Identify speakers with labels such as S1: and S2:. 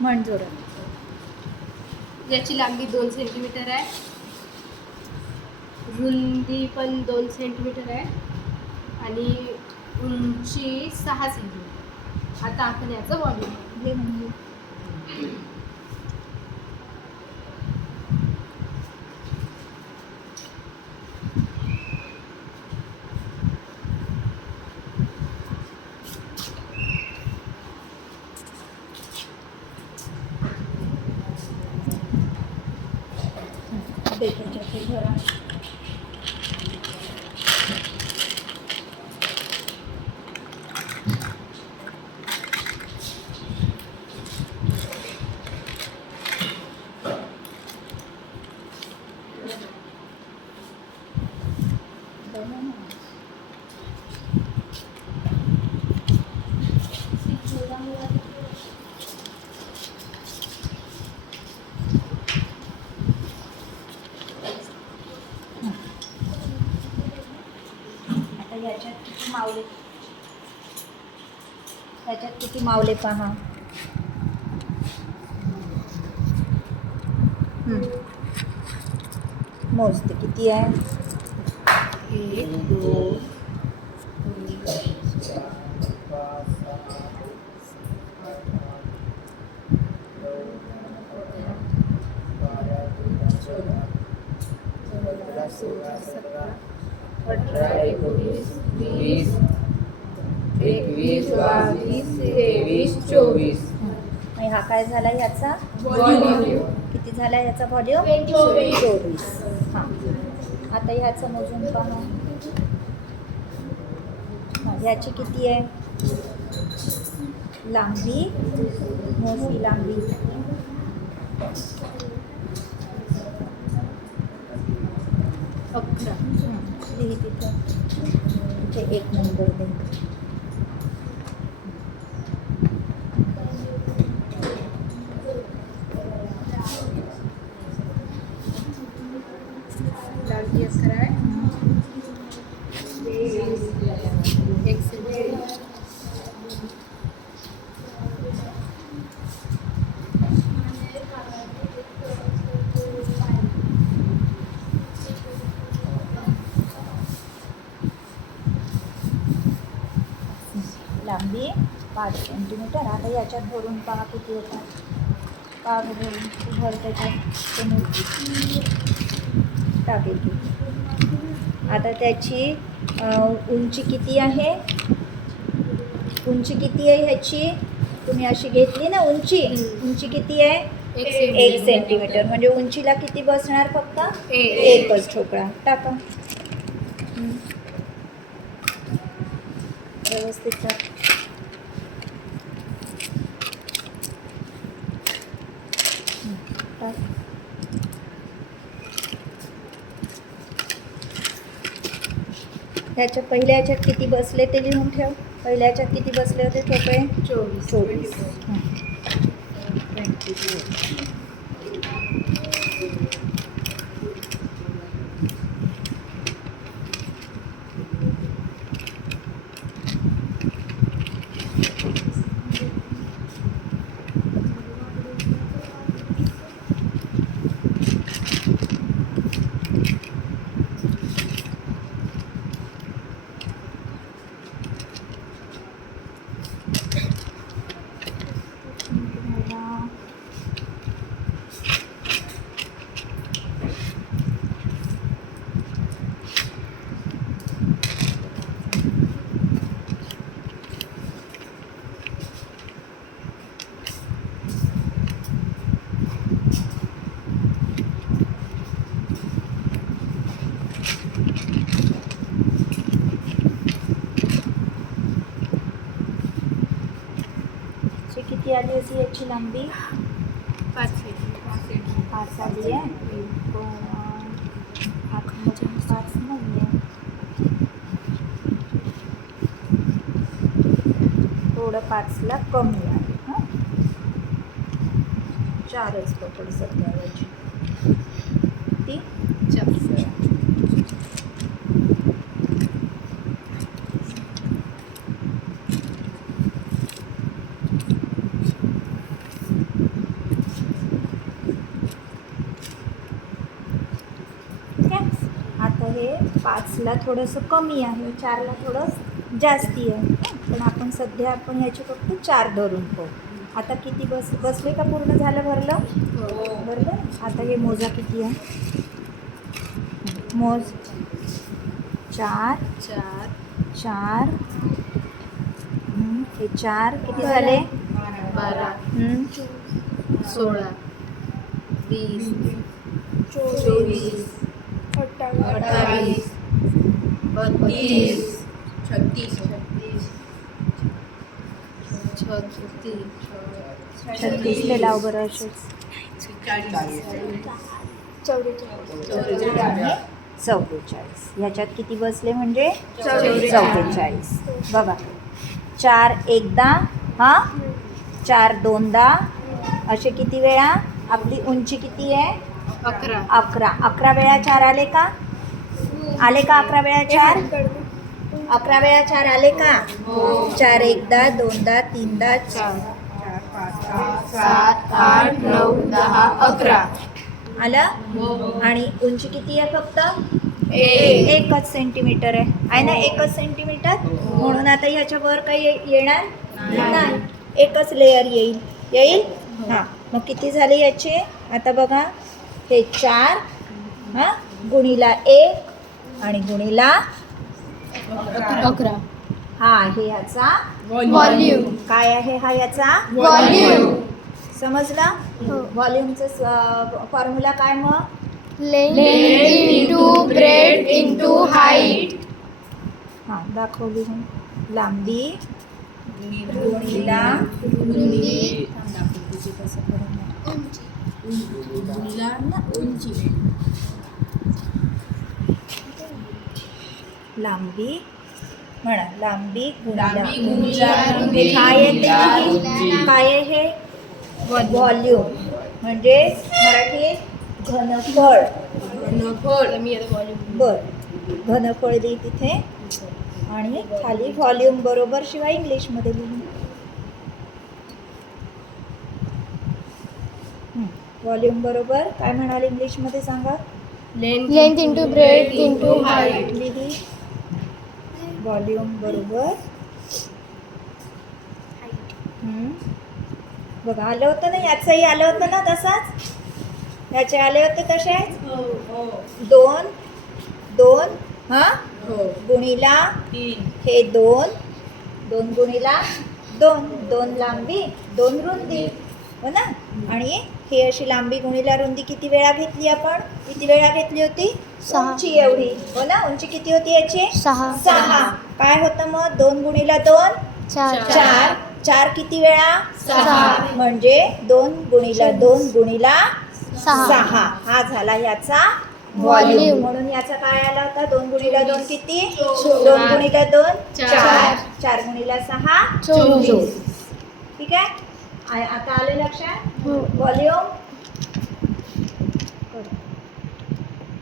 S1: म्हण जोरात
S2: याची लांबी दोन सेंटीमीटर आहे. रुंदी पण दोन सेंटीमीटर आहे. आणि उंची सहा सेंटीमीटर आता आपण याचं वॉल्यूम
S1: हे म्हणजे बेटाच्या ते त्याच्यात किती मावले त्याच्यात किती मावले पहा मोजते किती आहे
S2: एक
S1: दोन
S2: अठरा एकोणीस वीस
S3: एकवीस बावीस तेवीस चोवीस
S1: आणि हा काय झाला याचा किती झाला याचा व्हॉल्यूम
S2: चोवीस.
S1: चोवीस हां आता ह्याचं मोजून पहा हां, ह्याची किती आहे लांबी मोजली लांबी
S2: अकरा
S1: हं, लिही तिथं इथे एक नंबर
S2: लांबी
S1: पाच सेंटीमीटर आता याच्यात भरून पहा किती होतात. पहा भरून. भर त्याच्यात ते मोज. टाकेल किती आता त्याची उंची किती आहे? उंची किती आहे ह्याची? तुम्ही अशी घेतली ना उंची. उंची किती आहे?
S2: एक सेंटीमीटर.
S1: म्हणजे उंचीला किती बसणार फक्त?
S2: एक.
S1: एकच ठोकळा. टाका. व्यवस्थित ह्याच्या पहिल्या ह्याच्यात किती बसले ते लिहून ठेव. पहिल्या ह्याच्यात किती बसले होते ठोकळे
S2: चोवीस.
S1: चोवीस. आली अशी याची लांबी?
S2: पाच
S1: पाच आली आहे पाच नाही आहे थोडं पाचला कमी आहे हां? चारच पकड सध्या याची ती
S2: चार
S1: पाचला थोडंसं कमी आहे. चारला थोडं जास्ती आहे. पण आपण सध्या आपण ह्याची फक्त चार धरून पाहू. आता किती बस बसले का पूर्ण झालं भरलं? भरलं? आता हे मोजा किती आहे? मोज. चार.
S2: चार.
S1: चार. हं, चार किती झाले?
S2: बारा. सोळा. वीस. चोवीस. अठ्ठावीस बत्तीस
S3: छत्तीस
S2: छत्तीस
S1: छत्तीसले लाव बरं असेच चव्वेचाळीस ह्याच्यात किती बसले म्हणजे? चव्वेचाळीस बघा. चार एकदा हा? चार दोनदा. असे किती वेळा? आपली उंची किती आहे?
S2: अकरा.
S1: अकरा. अकरा वेळा चार आले का? आले का अकरा वेळा चार? अकरा वेळा चार आले का? चार एकदा दोनदा तीनदा चार
S2: सात आठ नऊ दहा अकरा.
S1: आलं? आणि उंची किती आहे फक्त? एकच सेंटीमीटर आहे. आहे ना एकच सेंटीमीटर म्हणून आता ह्याच्यावर काही येणार नाही. एकच लेअर येईल. येईल? हां. मग किती झाले याचे? आता बघा. हे चार हां गुणीला एक आणि गुणीला
S2: अकरा.
S1: हा आहे ह्याचा
S2: व्हॉल्यूम
S1: काय आहे हा याचा?
S2: व्हॉल्यूम
S1: समजला? व्हॉल्यूमचं फॉर्म्युला काय मग?
S2: Length into breadth into height
S1: हां दाखवली. लांबी. गुणीला.
S2: रुंदी
S1: कसं करून लांबी म्हणा लांबी. हे काय आहे
S3: गुणीला
S1: ते?
S3: रुंदी.
S1: काय आहे हे? व्हॉल्यूम म्हणजे मराठीत घनफळ.
S2: व्हॉल्यूम
S1: बर. घनफळ दे तिथे. आणि खाली व्हॉल्यूम बरोबर शिवाय इंग्लिशमध्ये लिहू. व्हॉल्यूम बरोबर. काय म्हणाल इंग्लिशमध्ये सांगा?
S2: Length into breadth into height
S1: लिही व्हॉल्यूम बरोबर. बघा आलं होतं ना याचंही आलं होतं ना तसाच? याचे आले होते तसेच? दोन दोन हां? गुणीला हे दोन दोन गुणीला दोन दोन लांबी दोन रुंदी. हो ना? आणि ही अशी लांबी गुणीला रुंदी किती वेळा घेतली आपण? किती वेळा घेतली होती?
S2: सहा.
S1: उंची एवढी. हो ना? उंची किती होती याची?
S2: सहा.
S1: सहा. काय होतं मग? दोन गुणीला दोन?
S2: चार.
S1: चार. चार. किती वेळा?
S2: सहा.
S1: म्हणजे दोन गुणीला दोन गुणीला
S2: सहा.
S1: सहा. हा झाला याचा. व्हॉल्यूम म्हणून याचा काय आला होता? दोन गुणीला दोन किती. दोन गुणीला दोन?
S2: चार.
S1: चार. गुणीला सहा?
S2: चोवीस.
S1: ठीक आहे? आता आले लक्षात
S2: हो.
S1: व्हॉल्यूम